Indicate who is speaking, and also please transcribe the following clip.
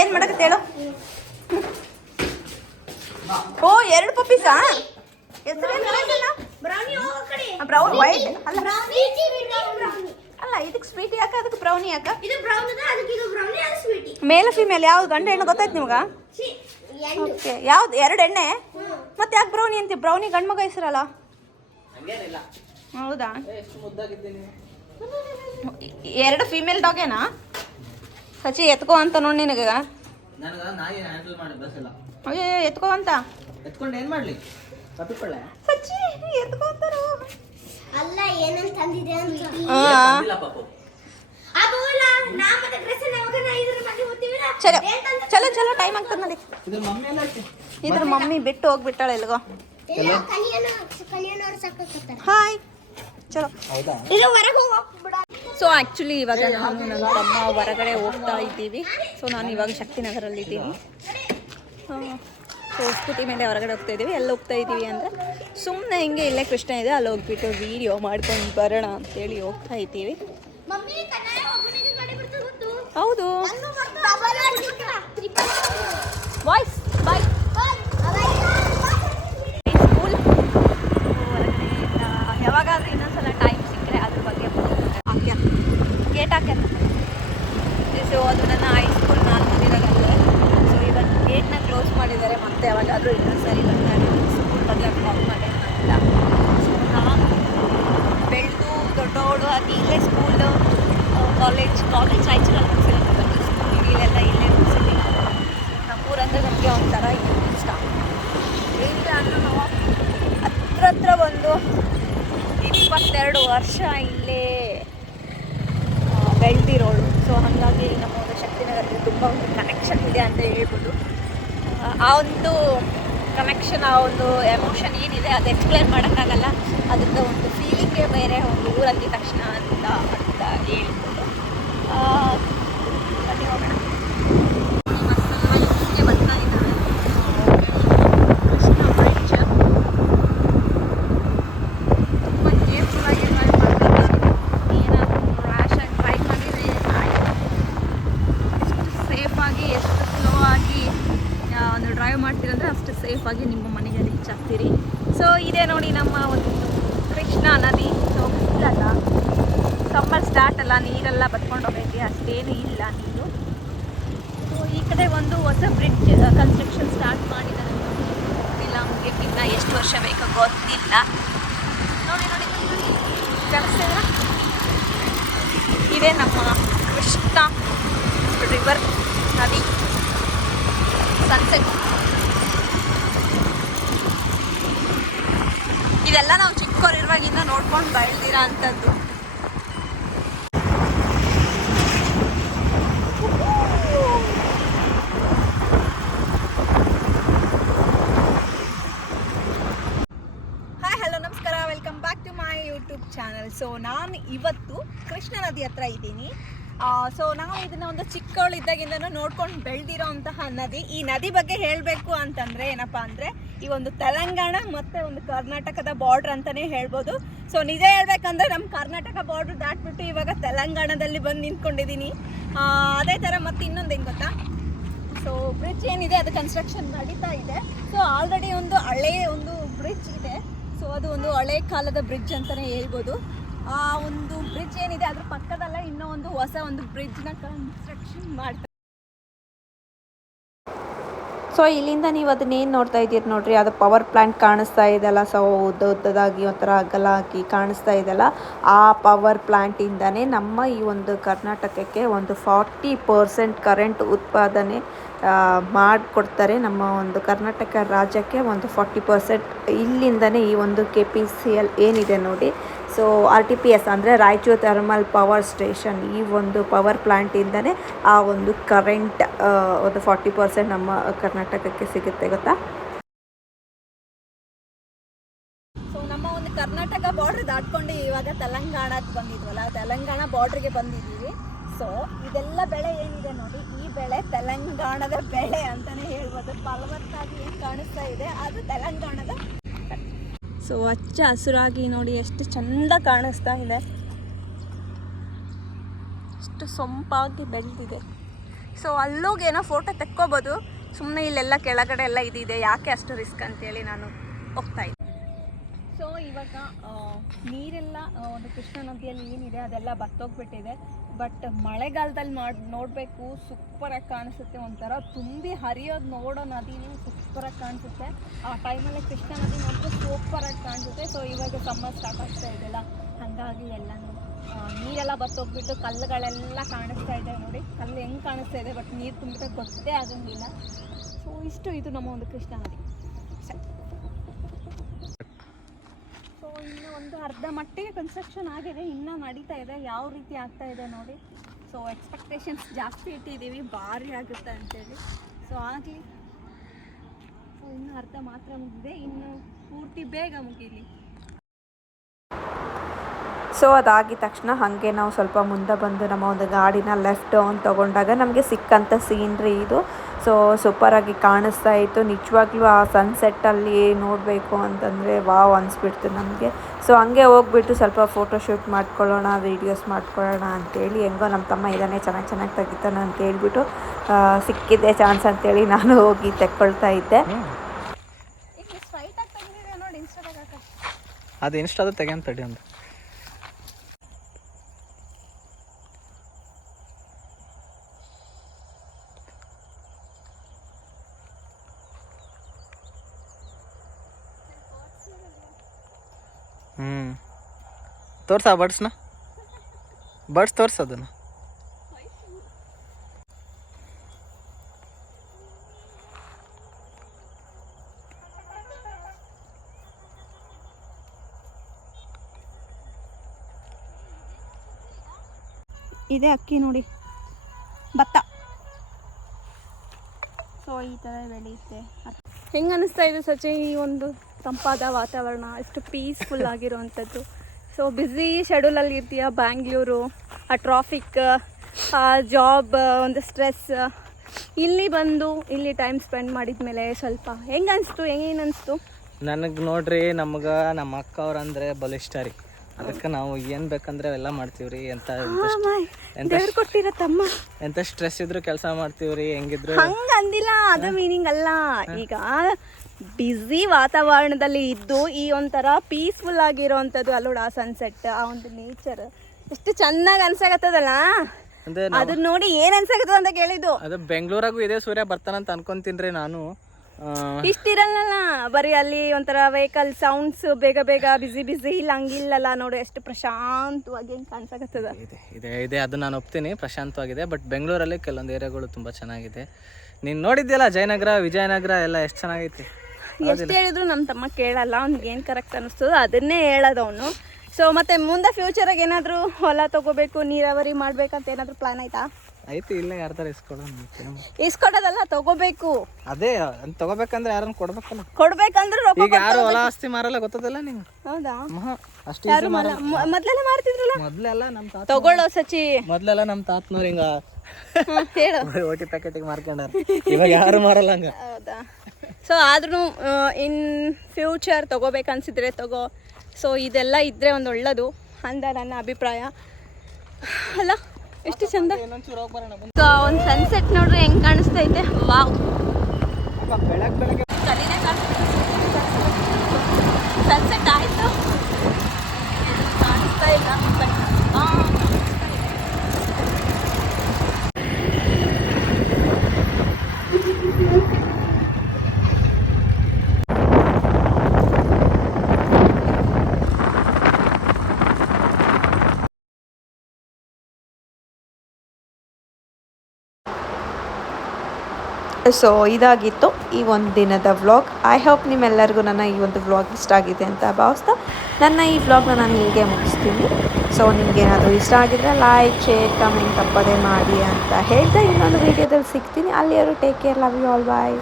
Speaker 1: ಏನು ಮಾಡಕತ್ತೆ ಹೇಳು? ಓ ಎರಡು ಪಪ್ಪೀಸಾ
Speaker 2: ಕಡೆ.
Speaker 1: ಬ್ರೌನ್ ವೈಟ್ ಅಲ್ಲ. ಅಲ್ಲ ಇದಕ್ಕೆ ಸ್ವೀಟ್ ಯಾಕೆ ಅದಕ್ಕೆ ಬ್ರೌನಿ ಯಾಕ?
Speaker 2: ಇದು ಬ್ರೌನ್ ಅದ ಅದಕ್ಕೆ ಇದು ಬ್ರೌನಿ ಅದು ಸ್ವೀಟಿ
Speaker 1: ಮೇಲ್ ಫಿಮೇಲ್ ಯಾವ್ದು ಗಂಡ ಹೆಣ್ಣು ಗೊತ್ತಾಯ್ತು ನಿಮ್ಗೆ? ಓಕೆ ಯಾವ್ದು? ಎರಡು ಎಣ್ಣೆ? ಮತ್ತೆ ಯಾಕೆ ಬ್ರೌನಿ ಅಂತೀವಿ ಬ್ರೌನಿ ಗಂಡು ಮಗ ಹೆಸರಲ್ಲ?
Speaker 3: ಹಂಗೇನಿಲ್ಲ.
Speaker 1: ಹೌದಾ? ಎರಡು ಫೀಮೇಲ್ ಡಾಗೇನಾ ಸಚಿ ಎತ್ಕೋ ಅಂತ ನೋಡಿ ನಿನಗ ಅಯ್ಯೋ ಎತ್ಕೋ ಅಂತ.
Speaker 3: ಎತ್ಕೊಂಡು ಏನ್ ಮಾಡ್ಲಿ?
Speaker 1: ಎತ್ಕೋ ಅಂತಾರು
Speaker 2: ಅಲ್ಲ ಏನಂತ ತಂದಿದೆ ಅಂತ.
Speaker 1: ಚಲೋ. ಚಲೋ ಚಲೋ ಟೈಮ್ ಆಗ್ತದ ನೋಡಿ.
Speaker 3: ಇದ್ರ ಮಮ್ಮಿ
Speaker 1: ಬಿಟ್ಟು ಹೋಗ್ಬಿಟ್ಟಾಳೆ ಎಲ್ಗೋ ಹಾಯ್. ಚಲೋ.
Speaker 3: ಹೌದಾ?
Speaker 2: ಇದು ಹೊರಗೆ ಹೋಗೋ ಬಿಡ
Speaker 1: ಸೊ ಆ್ಯಕ್ಚುಲಿ ಇವಾಗ ನಾನು ನನ್ನ ತಮ್ಮ ಹೊರಗಡೆ ಹೋಗ್ತಾ ಇದ್ದೀವಿ. ಸೊ ನಾನು ಇವಾಗ ಶಕ್ತಿನಗರಲ್ಲಿದ್ದೀನಿ. ಸೊ ಸ್ಕೂಟಿ ಮೇಲೆ ಹೊರಗಡೆ ಹೋಗ್ತಾ ಇದ್ದೀವಿ. ಎಲ್ಲಿ ಹೋಗ್ತಾ ಇದ್ದೀವಿ ಅಂದರೆ ಸುಮ್ಮನೆ ಹಿಂಗೆ ಇಲ್ಲೇ ಕೃಷ್ಣ ಇದೆ. ಅಲ್ಲಿ ಹೋಗ್ಬಿಟ್ಟು ವೀಡಿಯೋ ಮಾಡ್ಕೊಂಡು ಬರೋಣ ಅಂತೇಳಿ ಹೋಗ್ತಾ ಇದ್ದೀವಿ. ಹೌದು
Speaker 2: ಒಂದು ಬರ್ತದೆ
Speaker 1: ವಾಯ್ಸ್ ಬಾಯ್ ಸ್ಕೂಲ್ ಯಾವಾಗಾದ್ರೂ ಇನ್ನೊಂದ್ಸಲ ಟೈಮ್ ಸಿಕ್ಕರೆ ಅದ್ರ ಬಗ್ಗೆ ಹಾಕ್ಯಾರ ಗೇಟ್ ಹಾಕ್ಯಾರ ಸೊ ಅದು ನನ್ನ ಹೈಸ್ಕೂಲ್ ನಾನು ಓದಿರೋದಲ್ಲೇ ಸೊ ಇವತ್ತು ಗೇಟ್ನ ಕ್ಲೋಸ್ ಮಾಡಿದ್ದಾರೆ ಮತ್ತೆ ಯಾವಾಗಾದ್ರೂ ಇನ್ನೊಂದ್ಸರಿ ಬಂದಾಗ ಸ್ಕೂಲ್ ಬಗ್ಗೆ ಕಾಲ್ ಮಾಡಿ ಅಂತ ಸೊ ನಾನು ಬೆಳೆದು ದೊಡ್ಡವಳು ಆಗಿ ಇಲ್ಲೇ ಸ್ಕೂಲು ಕಾಲೇಜ್ ಕಾಲೇಜ್ ರಾಯಚೂರಲ್ಲಿ ಮುಗಿಸಿರೋದು ಸ್ಕೂಲ್ ಇಲ್ಲೆಲ್ಲ ಇಲ್ಲೇ ಮುಗಿಸಿದ್ದೀನಿ ನಮ್ಮೂರಂದ್ರೆ ಒಂಥರ ಇಷ್ಟ ಇಲ್ಲ ಅಂದರೆ ನಾವು ಹತ್ರ ಹತ್ರ ಒಂದು ಇಪ್ಪತ್ತೆರಡು ವರ್ಷ ಇಲ್ಲೇ ಬೆಳೆದಿರೋಳು. ಸೊ ಹಾಗಾಗಿ ನಮ್ಮ ಒಂದು ಶಕ್ತಿನಗರಕ್ಕೆ ತುಂಬ ಒಂದು ಕನೆಕ್ಷನ್ ಇದೆ ಅಂತ ಹೇಳ್ಬೋದು. ಆ, ಒಂದು ಕನೆಕ್ಷನ್ ಆ ಒಂದು ಎಮೋಷನ್ ಏನಿದೆ ಅದು ಎಕ್ಸ್ಪ್ಲೇನ್ ಮಾಡೋಕ್ಕಾಗಲ್ಲ. ಅದರಿಂದ ಒಂದು ಫೀಲಿಂಗೇ ಬೇರೆ ಒಂದು ಊರಲ್ಲಿ ತಕ್ಷಣ ಅಂತ ಅಂತ ಹೇಳ್ಬೋದು. ಹೋಗೋಣ ಹಿಂಗೆ ಬರ್ತಾ ಇದ್ದಾವೆ ಕೃಷ್ಣ ಬ್ರಿಡ್ಜ್ ತುಂಬ ಕೇರ್ಫುಲ್ಲಾಗಿ ಡ್ರೈವ್ ಮಾಡಬೇಕು ಏನಾದರೂ ರ್ಯಾಶ್ ಆಗಿ ಡ್ರೈವ್ ಮಾಡಿದರೆ ಎಷ್ಟು ಸೇಫಾಗಿ ಎಷ್ಟು ಸ್ಲೋ ಆಗಿ ಆ, ಒಂದು ಡ್ರೈವ್ ಮಾಡ್ತೀರಂದ್ರೆ ಅಷ್ಟು ಸೇಫಾಗಿ ನಿಮ್ಮ ಮನೆಗೆ ರೀಚ್ ಆಗ್ತೀರಿ ಸೊ ಇದೆ ನೋಡಿ ನಮ್ಮ ಒಂದು ಕೃಷ್ಣ ನದಿ ಸೊ ಇಲ್ಲಲ್ಲ ಅಲ್ಲ ನೀರೆಲ್ಲ ಬತ್ಕೊಂಡು ಹೋಗೈತಿ ಅಷ್ಟೇನು ಇಲ್ಲ ನೀರು. ಈ ಕಡೆ ಒಂದು ಹೊಸ ಬ್ರಿಡ್ಜ್ ಕನ್ಸ್ಟ್ರಕ್ಷನ್ ಸ್ಟಾರ್ಟ್ ಮಾಡಿದ್ದಾರೆ. ಗೊತ್ತಿಲ್ಲ ಮುಗಿಯಕ್ಕಿನ್ನ ಎಷ್ಟು ವರ್ಷ ಬೇಕೋ ಗೊತ್ತಿಲ್ಲ. ನೋಡಿ ನೋಡಿ ಕೆಲಸ ಇದೇ ನಮ್ಮ ಕೃಷ್ಣ ರಿವರ್ ನದಿ. ಸನ್ಸೆಟ್ ಇದೆಲ್ಲ ನಾವು ಚಿಕ್ಕವರಿರುವಾಗಿಂದ ನೋಡ್ಕೊಂಡು ಬೆಳೆದಿರೋ ಅಂಥದ್ದು ಸೊ ನಾನು ಇವತ್ತು ಕೃಷ್ಣ ನದಿ ಹತ್ರ ಇದ್ದೀನಿ. ಸೊ ನಾವು ಇದನ್ನ ಒಂದು ಚಿಕ್ಕವಳಿದ್ದಾಗಿಂದನೂ ನೋಡ್ಕೊಂಡು ಬೆಳೆದಿರೋ ಅಂತಹ ನದಿ. ಈ ನದಿ ಬಗ್ಗೆ ಹೇಳಬೇಕು ಅಂತಂದ್ರೆ ಏನಪ್ಪಾ ಅಂದ್ರೆ, ಈ ಒಂದು ತೆಲಂಗಾಣ ಮತ್ತೆ ಒಂದು ಕರ್ನಾಟಕದ ಬಾರ್ಡರ್ ಅಂತಾನೆ ಹೇಳ್ಬೋದು. ಸೊ ನಿಜ ಹೇಳ್ಬೇಕಂದ್ರೆ ನಮ್ಮ ಕರ್ನಾಟಕ ಬಾರ್ಡರ್ ದಾಟ್ಬಿಟ್ಟು ಇವಾಗ ತೆಲಂಗಾಣದಲ್ಲಿ ಬಂದು ನಿಂತ್ಕೊಂಡಿದ್ದೀನಿ. ಅದೇ ಥರ ಮತ್ತೆ ಇನ್ನೊಂದು ಹೆಂಗ್ ಗೊತ್ತಾ? ಸೊ ಬ್ರಿಡ್ಜ್ ಏನಿದೆ, ಅದು ಕನ್ಸ್ಟ್ರಕ್ಷನ್ ನಡೀತಾ ಇದೆ. ಸೊ ಆಲ್ರೆಡಿ ಒಂದು ಹಳೆಯ ಒಂದು ಬ್ರಿಡ್ಜ್ ಇದೆ. ಸೊ ಅದು ಒಂದು ಹಳೆ ಕಾಲದ ಬ್ರಿಡ್ಜ್ ಅಂತಲೇ ಹೇಳ್ಬೋದು. ಆ ಒಂದು ಬ್ರಿಡ್ಜ್ ಏನಿದೆ ಅದ್ರ ಪಕ್ಕದಲ್ಲೇ ಇನ್ನೂ ಒಂದು ಹೊಸ ಒಂದು ಬ್ರಿಡ್ಜ್ನ ಕನ್ಸ್ಟ್ರಕ್ಷನ್ ಮಾಡ್ತಾರೆ ಸೊ ಇಲ್ಲಿಂದ ನೀವು ಅದನ್ನೇನು ನೋಡ್ತಾ ಇದ್ದೀರಿ ನೋಡ್ರಿ? ಅದು ಪವರ್ ಪ್ಲಾಂಟ್ ಕಾಣಿಸ್ತಾ ಇದೆಯಲ್ಲ ಸೊ ಉದ್ದ ಉದ್ದದಾಗಿ ಒಂಥರ ಅಗಲಾಗಿ ಕಾಣಿಸ್ತಾ ಇದೆಯಲ್ಲ ಆ ಪವರ್ ಪ್ಲ್ಯಾಂಟಿಂದನೇ ನಮ್ಮ ಈ ಒಂದು ಕರ್ನಾಟಕಕ್ಕೆ ಒಂದು ಫಾರ್ಟಿ ಪರ್ಸೆಂಟ್ ಕರೆಂಟ್ ಉತ್ಪಾದನೆ ಮಾಡಿಕೊಡ್ತಾರೆ ನಮ್ಮ ಒಂದು ಕರ್ನಾಟಕ ರಾಜ್ಯಕ್ಕೆ ಒಂದು ಫಾರ್ಟಿ ಪರ್ಸೆಂಟ್ ಇಲ್ಲಿಂದನೇ ಈ ಒಂದು ಕೆ ಪಿ ಸಿ ಎಲ್ ಏನಿದೆ ನೋಡಿ so R T P S ಅಂದರೆ ರಾಯಚೂರು ಥರ್ಮಲ್ ಪವರ್ ಸ್ಟೇಷನ್ ಈ ಒಂದು ಪವರ್ ಪ್ಲ್ಯಾಂಟಿಂದನೇ ಆ ಒಂದು ಕರೆಂಟ್ ಒಂದು ಫಾರ್ಟಿ ಪರ್ಸೆಂಟ್ ನಮ್ಮ ಕರ್ನಾಟಕಕ್ಕೆ ಸಿಗುತ್ತೆ ಗೊತ್ತಾ? ಸೊ ನಮ್ಮ ಒಂದು ಕರ್ನಾಟಕ ಬಾರ್ಡ್ರ್ ದಾಟ್ಕೊಂಡು ಇವಾಗ ತೆಲಂಗಾಣಕ್ಕೆ ಬಂದಿದ್ವಲ್ಲ, ತೆಲಂಗಾಣ ಬಾರ್ಡ್ರಿಗೆ ಬಂದಿದ್ದೀವಿ. ಸೊ ಇದೆಲ್ಲ ಬೆಳೆ ಏನಿದೆ ನೋಡಿ, ಈ ಬೆಳೆ ತೆಲಂಗಾಣದ ಬೆಳೆ ಅಂತಾನೆ ಹೇಳ್ಬೋದು. ಫಲವತ್ತಾಗಿ ಕಾಣಿಸ್ತಾ ಇದೆ, ಅದು ತೆಲಂಗಾಣದ ಸೊ ಹಚ್ಚ ಹಸಿರಾಗಿ ನೋಡಿ ಎಷ್ಟು ಚಂದ ಕಾಣಿಸ್ತಾ ಇದೆ. ಎಷ್ಟು ಸೊಂಪಾಗಿ ಬೆಳೆದಿದೆ. ಸೊ ಅಲ್ಲೋಗಿ ಏನೋ ಫೋಟೋ ತೆಕ್ಕೋಬೋದು. ಸುಮ್ಮನೆ ಇಲ್ಲೆಲ್ಲ ಕೆಳಗಡೆ ಎಲ್ಲ ಇದಿದೆ. ಯಾಕೆ ಅಷ್ಟು ರಿಸ್ಕ್ ಅಂತೇಳಿ ನಾನು ಹೋಗ್ತಾ ಇದ್ದೆ. ಸೊ ಇವಾಗ ನೀರೆಲ್ಲ ಒಂದು ಕೃಷ್ಣ ನದಿಯಲ್ಲಿ ಏನಿದೆ, ಅದೆಲ್ಲ ಬತ್ತೋಗ್ಬಿಟ್ಟಿದೆ. ಬಟ್ ಮಳೆಗಾಲದಲ್ಲಿ ಮಾಡಿ, ನೋಡಬೇಕು, ಸೂಪರಾಗಿ ಕಾಣಿಸುತ್ತೆ ಒಂಥರ. ತುಂಬಿ ಹರಿಯೋದು ನೋಡೋ ನದಿನೂ ಸೂಪರಾಗಿ ಕಾಣಿಸುತ್ತೆ. ಆ ಟೈಮಲ್ಲಿ ಕೃಷ್ಣ ನದಿ ಮಾತ್ರ ಸೂಪರಾಗಿ ಕಾಣಿಸುತ್ತೆ. ಸೊ ಇವಾಗ ಸಮ್ಮರ್ ಸ್ಟಾರ್ಟ್ ಆಗ್ತಾ ಇದೆಯಲ್ಲ ಹಾಗಾಗಿ ಎಲ್ಲನೂ ನೀರೆಲ್ಲ ಬತ್ತೋಗ್ಬಿಟ್ಟು ಕಲ್ಲುಗಳೆಲ್ಲ ಕಾಣಿಸ್ತಾ ಇದೆ ನೋಡಿ. ಕಲ್ಲು ಹೆಂಗೆ ಕಾಣಿಸ್ತಾ ಇದೆ ಬಟ್ ನೀರು ತುಂಬಿದ್ರೆ ಗೊತ್ತೇ ಆಗಂಗಿಲ್ಲ. ಸೊ ಇಷ್ಟು ಇದು ನಮ್ಮ ಒಂದು ಕೃಷ್ಣ ನದಿ ಸೊ ಇನ್ನು ಒಂದು ಅರ್ಧ ಮಟ್ಟಿಗೆ ಕನ್ಸ್ಟ್ರಕ್ಷನ್ ಆಗಿದೆ, ಇನ್ನೂ ನಡೀತಾ ಇದೆ, ಯಾವ ರೀತಿ ಆಗ್ತಾ ಇದೆ ನೋಡಿ. ಸೊ ಎಕ್ಸ್ಪೆಕ್ಟೇಷನ್ಸ್ ಜಾಸ್ತಿ ಇಟ್ಟಿದ್ದೀವಿ, ಭಾರಿ ಆಗುತ್ತೆ ಅಂತೇಳಿ. ಸೊ ಆಗಲಿ ಇನ್ನೂ ಅರ್ಧ ಮಾತ್ರ ಮುಗಿದೆ ಇನ್ನು ಪೂರ್ತಿ ಬೇಗ ಮುಗೀಲಿ.
Speaker 4: ಸೊ ಅದಾಗಿದ ತಕ್ಷಣ ಹಾಗೆ ನಾವು ಸ್ವಲ್ಪ ಮುಂದೆ ಬಂದು ನಮ್ಮ ಒಂದು ಗಾಡಿನ ಲೆಫ್ಟ್ ಡೌನ್ ತೊಗೊಂಡಾಗ ನಮಗೆ ಸಿಕ್ಕಂಥ ಸೀನ್ರಿ ಇದು. ಸೊ ಸೂಪರಾಗಿ ಕಾಣಿಸ್ತಾ ಇತ್ತು. ನಿಜವಾಗ್ಲೂ ಆ ಸನ್ಸೆಟ್ಟಲ್ಲಿ ನೋಡಬೇಕು ಅಂತಂದರೆ ವಾವ್ ಅನಿಸ್ಬಿಡ್ತು ನಮಗೆ. ಸೊ ಹಂಗೆ ಹೋಗ್ಬಿಟ್ಟು ಸ್ವಲ್ಪ ಫೋಟೋ ಶೂಟ್ ಮಾಡ್ಕೊಳ್ಳೋಣ ವೀಡಿಯೋಸ್ ಮಾಡ್ಕೊಳ್ಳೋಣ ಅಂತೇಳಿ ಹೆಂಗೋ ನಮ್ಮ ತಮ್ಮ ಇದ್ದಾನೆ ಚೆನ್ನಾಗಿ ಚೆನ್ನಾಗಿ ತೆಗಿತಾನೆ ಅಂತ ಹೇಳ್ಬಿಟ್ಟು ಆ, ಸಿಕ್ಕಿದೆ ಚಾನ್ಸ್ ಅಂತೇಳಿ ನಾನು ಹೋಗಿ ತೆಕ್ಕೊಳ್ತಾ ಇದ್ದೆ.
Speaker 3: ಅದು ಇನ್ಸ್ಟಾದ ತೆಗೆಯಂತ ತಡಿ ಅಂತ. ಹ್ಞೂ ತೋರ್ಸ ಬಡ್ಸ್ನ ಬಡ್ಸ್ ತೋರ್ಸ ಅದನ್ನ.
Speaker 1: ಇದೆ ಅಕ್ಕಿ ನೋಡಿ. ಭತ್ತ. ಸೊ ಈ ಥರ ಬೆಳೆಯುತ್ತೆ. ಹೆಂಗೆ ಅನಿಸ್ತಾ ಇದೆ ಸಚಿ ಈ ಒಂದು ತಂಪಾದ ವಾತಾವರಣ ಎಷ್ಟು ಪೀಸ್ಫುಲ್ ಆಗಿರುವಂಥದ್ದು. ಸೊ ಬ್ಯುಸಿ ಶೆಡ್ಯೂಲಲ್ಲಿ ಇರ್ತೀಯ ಬ್ಯಾಂಗ್ಳೂರು ಆ ಟ್ರಾಫಿಕ್ ಆ ಜಾಬ್ ಒಂದು ಸ್ಟ್ರೆಸ್ ಇಲ್ಲಿ ಬಂದು ಇಲ್ಲಿ ಟೈಮ್ ಸ್ಪೆಂಡ್ ಮಾಡಿದ ಮೇಲೆ ಸ್ವಲ್ಪ ಹೆಂಗೆ ಅನಿಸ್ತು ಹೆಂಗೇನು ಅನಿಸ್ತು
Speaker 3: ನನಗೆ ನೋಡ್ರಿ ನಮ್ಗೆ ನಮ್ಮ ಅಕ್ಕ ಅವ್ರು ಅಂದರೆ ಬಲಿಷ್ಠ ರೀ. ಅದಕ್ಕೆ ನಾವು ಏನು ಬೇಕಂದ್ರೆ ಅವೆಲ್ಲ ಮಾಡ್ತೀವ್ರಿ ರೀ. ಎಂತ ಎಂತ
Speaker 1: ದೇವ್ರು ಕೊಟ್ಟಿರೋ ತಮ್ಮ.
Speaker 3: ಎಂತ ಸ್ಟ್ರೆಸ್ ಇದ್ರು ಕೆಲಸ ಮಾಡ್ತೀವ್ರಿ ರೀ. ಹೆಂಗಿದ್ರು
Speaker 1: ಹಂಗಂದಿಲ್ಲ ಅದು ಮೀನಿಂಗ್ ಅಲ್ಲ. ಈಗ ಬ್ಯುಸಿ ವಾತಾವರಣದಲ್ಲಿ ಇದ್ದು ಈ ಒಂಥರ ಪೀಸ್ಫುಲ್ ಆಗಿರೋವಂಥದ್ದು ಅಲ್ಲೋಡ ಆ ಸನ್ಸೆಟ್ ಆ ಒಂದು ನೇಚರ್ ಎಷ್ಟು ಚೆನ್ನಾಗಿ ಅನ್ಸಕತ್ತದಲ್ಲ? ಅದನ್ನ ನೋಡಿ ಏನ್ ಅನ್ಸಾಕತ್ತದ ಅಂತ ಕೇಳಿದ್ದು.
Speaker 3: ಅದು ಬೆಂಗಳೂರಾಗೂ ಇದೇ ಸೂರ್ಯ ಬರ್ತಾನಂತ ಅನ್ಕೊಂತೀನಿ ಅನ್ಕೊಂತೀನ್ರಿ ನಾನು.
Speaker 1: ಇಷ್ಟಿರಲ್ಲ ಬರೀ ಅಲ್ಲಿ ಒಂಥರ ವೆಹಿಕಲ್ ಸೌಂಡ್ಸ್ ಬೇಗ ಬೇಗ ಬಿಸಿ ಬಿಸಿ ಇಲ್ಲ ಹಂಗಿಲ್ಲಲ್ಲ ನೋಡಿ ಎಷ್ಟು ಪ್ರಶಾಂತವಾಗಿ ಹೆಂಗ್ ಕಾಣ್ಸಕತ್ತದ
Speaker 3: ಇದೆ ಇದೆ ಇದೆ ಅದು ನಾನು ಒಪ್ತೀನಿ ಪ್ರಶಾಂತವಾಗಿದೆ ಬಟ್ ಬೆಂಗಳೂರಲ್ಲಿ ಕೆಲವೊಂದು ಏರಿಯಾಗಳು ತುಂಬಾ ಚೆನ್ನಾಗಿದೆ. ನೀನು ನೋಡಿದ್ಯಲ್ಲ ಜಯನಗರ ವಿಜಯನಗರ ಎಲ್ಲ ಎಷ್ಟು ಚೆನ್ನಾಗೈತಿ?
Speaker 1: ಎಷ್ಟು ಹೇಳಿದ್ರು ನಮ್ಮ ತಮ್ಮ ಕೇಳಲ್ಲ ಅವ್ನಿಗೆ ಏನು ಕರೆಕ್ಟ್ ಅನ್ನಿಸ್ತದೋ ಅದನ್ನೇ ಹೇಳೋದು ಅವನು. ಸೊ ಮತ್ತೆ ಮುಂದೆ ಫ್ಯೂಚರಾಗ ಏನಾದರೂ ಹೊಲ ತಗೋಬೇಕು ನೀರಾವರಿ ಮಾಡ್ಬೇಕಂತ ಏನಾದರೂ ಪ್ಲಾನ್ ಆಯ್ತಾ?
Speaker 3: ಐತಿ ಇಲ್ಲ ಯಾರ್ದಾರ ಇಸ್ಕೊಡೋಣ
Speaker 1: ಇಸ್ಕೊಡೋದಲ್ಲ ತಗೋಬೇಕು.
Speaker 3: ಅದೇ ಅದ್ ತಗೋಬೇಕಂದ್ರೆ ಯಾರನ್ನ ಕೊಡ್ಬೇಕಲ್ಲ.
Speaker 1: ಕೊಡ್ಬೇಕಂದ್ರೆ ರೊಕ್ಕ
Speaker 3: ಈಗ ಯಾರು ಹೊಲ ಆಸ್ತಿ ಮಾರಲ್ಲ ಗೊತ್ತದಲ್ಲ ನಿಂಗೆ?
Speaker 1: ಹೌದಾ?
Speaker 3: ಅಷ್ಟು
Speaker 1: ಯಾರು ಮಾರಲ್ಲ? ಮೊದ್ಲೆಲ್ಲ ಮೊದಲೆಲ್ಲ
Speaker 3: ಮೊದ್ಲೆಲ್ಲ ನಮ್ಮ ತಾತ
Speaker 1: ತಗೊಳ್ಳೋ ಸಚಿ.
Speaker 3: ಮೊದ್ಲೆಲ್ಲ ನಮ್ಮ ತಾತನವ್ರು ಹಿಂಗ.
Speaker 1: ಹೇಳು.
Speaker 3: ಓಟಿ ಪ್ಯಾಕೆಟಿಗೆ ಮಾರ್ಕೊಂಡಾರ. ಇವಾಗ ಯಾರು ಮಾರಲ್ಲ ಹಂಗ?
Speaker 1: ಹೌದಾ? ಸೊ ಆದ್ರೂ ಇನ್ ಫ್ಯೂಚರ್ ತಗೋಬೇಕನ್ಸಿದ್ರೆ ತಗೋ. ಸೊ ಇದೆಲ್ಲ ಇದ್ರೆ ಒಂದು ಒಳ್ಳೇದು ಅಂದ ನನ್ನ ಅಭಿಪ್ರಾಯ. ಅಲ್ಲ, ಎಷ್ಟು ಚಂದ? ಸೊ ಒಂದು ಸನ್ಸೆಟ್ ನೋಡ್ರಿ ಹೆಂಗ್ ಕಾಣಿಸ್ತೈತೆ? ವಾವ್ ಸನ್ಸೆಟ್ ಆಯ್ತು. ಕಾಣಿಸ್ತಾ ಇಲ್ಲ ಆ,
Speaker 4: ಸೊ ಇದಾಗಿತ್ತು ಈ ಒಂದು ದಿನದ ವ್ಲಾಗ್ ಐ ಹೋಪ್ ನಿಮ್ಮೆಲ್ಲರಿಗೂ ನನ್ನ ಈ ಒಂದು ವ್ಲಾಗ್ ಇಷ್ಟ ಆಗಿದೆ ಅಂತ ಭಾವಿಸ್ತಾ. ನನ್ನ ಈ ವ್ಲಾಗ್ನ ನಾನು ಹೀಗೆ ಮುಗಿಸ್ತೀನಿ. ಸೊ ನಿಮಗೇನಾದರೂ ಇಷ್ಟ ಆಗಿದ್ರೆ ಲೈಕ್ ಶೇರ್ ಕಮೆಂಟ್ ತಪ್ಪದೇ ಮಾಡಿ ಅಂತ ಹೇಳ್ತಾ ಇನ್ನೊಂದು ವೀಡಿಯೋದಲ್ಲಿ ಸಿಗ್ತೀನಿ. ಅಲ್ಲಿಯವರು take care love you all bye